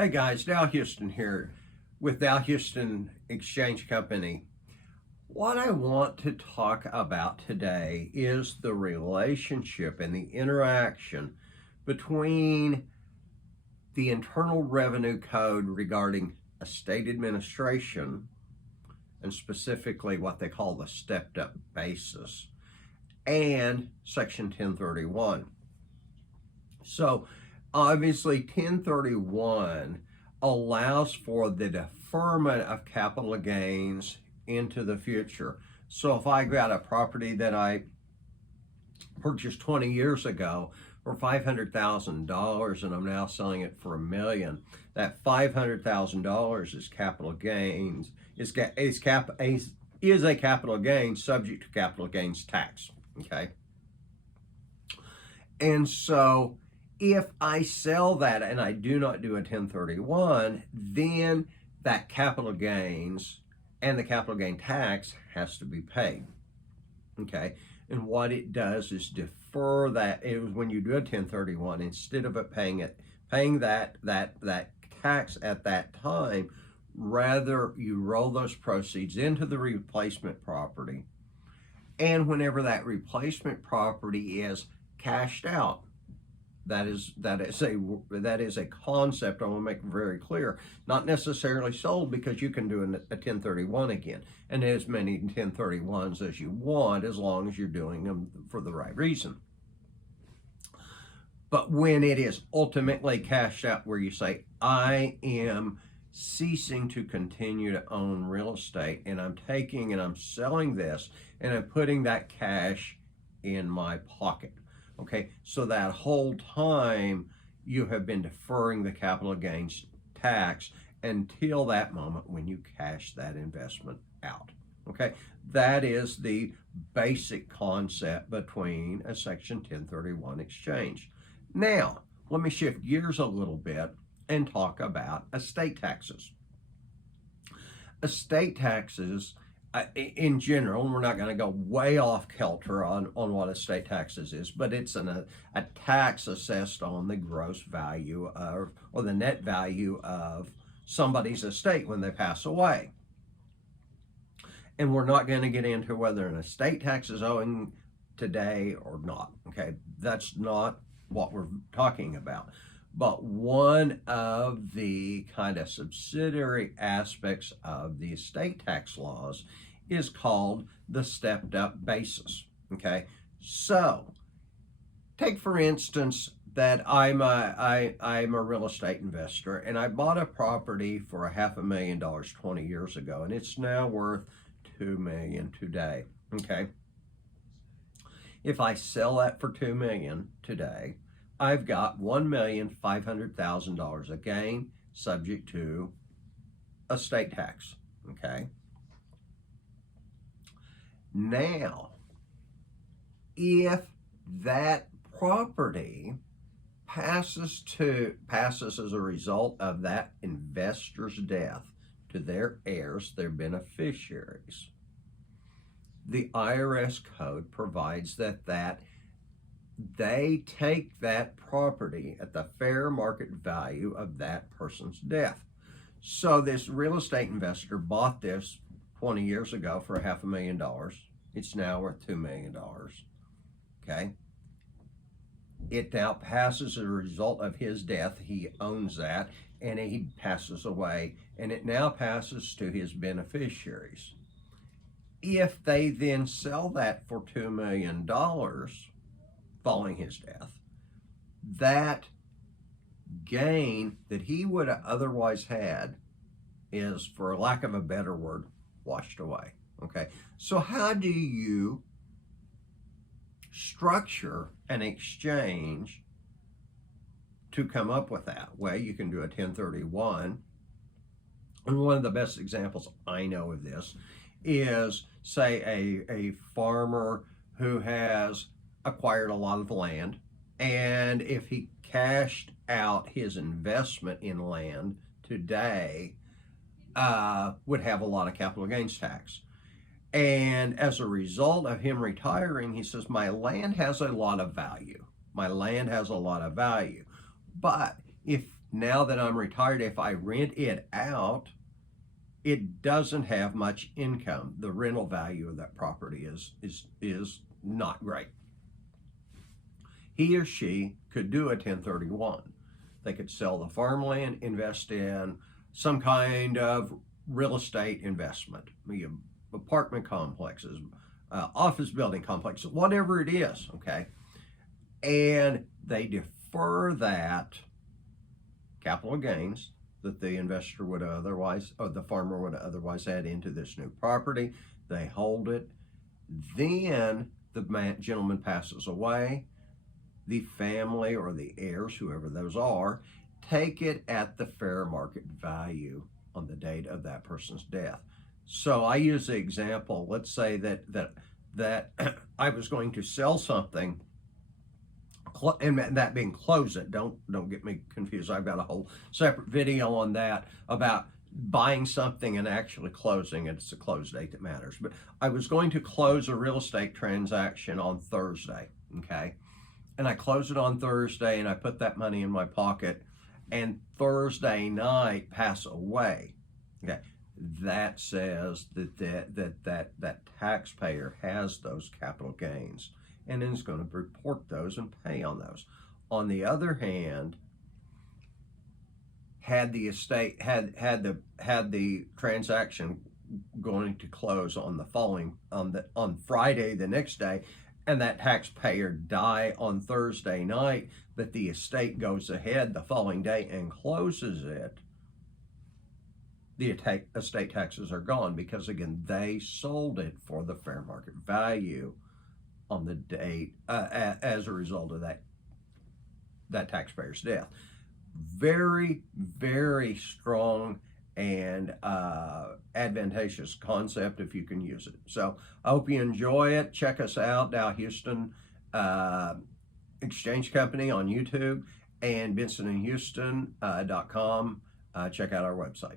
Hey guys, Dow Houston here with Dow Houston Exchange Company. What I want to talk about today is the relationship and the interaction between the Internal Revenue Code regarding estate administration, and specifically what they call the stepped up basis, and Section 1031. So obviously 1031 allows for the deferment of capital gains into the future. So if I got a property that I purchased 20 years ago for $500,000 and I'm now selling it for $1 million, that $500,000 is capital gains, is a capital gain subject to capital gains tax, okay? And so if I sell that and I do not do a 1031, then that capital gains and the capital gain tax has to be paid. Okay, and what it does is defer that. It was when you do a 1031, instead of it paying that tax at that time, rather you roll those proceeds into the replacement property, and whenever that replacement property is cashed out, that is a concept I want to make very clear. Not necessarily sold, because you can do a 1031 again, and as many 1031s as you want, as long as you're doing them for the right reason. But when it is ultimately cashed out, where you say, I am ceasing to continue to own real estate, and I'm taking and I'm selling this, and I'm putting that cash in my pocket. Okay, so that whole time you have been deferring the capital gains tax until that moment when you cash that investment out. Okay, that is the basic concept between a Section 1031 exchange. Now, let me shift gears a little bit and talk about estate taxes. Estate taxes, in general, we're not going to go way off kilter on what estate taxes is, but it's a tax assessed on the gross value of, or the net value of, somebody's estate when they pass away. And we're not going to get into whether an estate tax is owing today or not. Okay, that's not what we're talking about. But one of the kind of subsidiary aspects of the estate tax laws is called the stepped up basis. Okay, so take for instance that I'm a real estate investor, and I bought a property for $500,000 20 years ago, and it's now worth $2 million today. Okay, if I sell that for $2 million today, I've got $1,500,000 of gain subject to estate tax. Okay. Now, if that property passes as a result of that investor's death to their heirs, their beneficiaries, the IRS code provides that they take that property at the fair market value of that person's death. So this real estate investor bought this 20 years ago for $500,000. It's now worth $2 million. Okay. It now passes as a result of his death. He owns that, and he passes away, and it now passes to his beneficiaries. If they then sell that for $2 million following his death, that gain that he would have otherwise had is, for lack of a better word, washed away. Okay, so how do you structure an exchange to come up with that? Well, you can do a 1031, and one of the best examples I know of this is, say, a farmer who has acquired a lot of land, and if he cashed out his investment in land today, would have a lot of capital gains tax. And as a result of him retiring, he says, my land has a lot of value. My land has a lot of value. But if now that I'm retired, if I rent it out, it doesn't have much income. The rental value of that property is not great. He or she could do a 1031. They could sell the farmland, invest in some kind of real estate investment, apartment complexes, office building complexes, whatever it is, okay? And they defer that capital gains that the investor would otherwise, or the farmer would otherwise add into this new property. They hold it. Then the gentleman passes away. The family or the heirs, whoever those are, take it at the fair market value on the date of that person's death. So I use the example, let's say that I was going to sell something, and that being close it. Don't get me confused. I've got a whole separate video on that about buying something and actually closing it. It's the close date that matters. But I was going to close a real estate transaction on Thursday, okay? And I closed it on Thursday, and I put that money in my pocket, and Thursday night pass away. Okay, that says that taxpayer has those capital gains and is going to report those and pay on those. On the other hand, had the estate had the transaction going to close on Friday the next day, and that taxpayer die on Thursday night, but the estate goes ahead the following day and closes it, the estate taxes are gone, because again, they sold it for the fair market value on the date as a result of that taxpayer's death. Very, very strong and advantageous concept if you can use it. So I hope you enjoy it. Check us out, Dow Houston Exchange Company on YouTube, and BensonandHouston.com. Check out our website.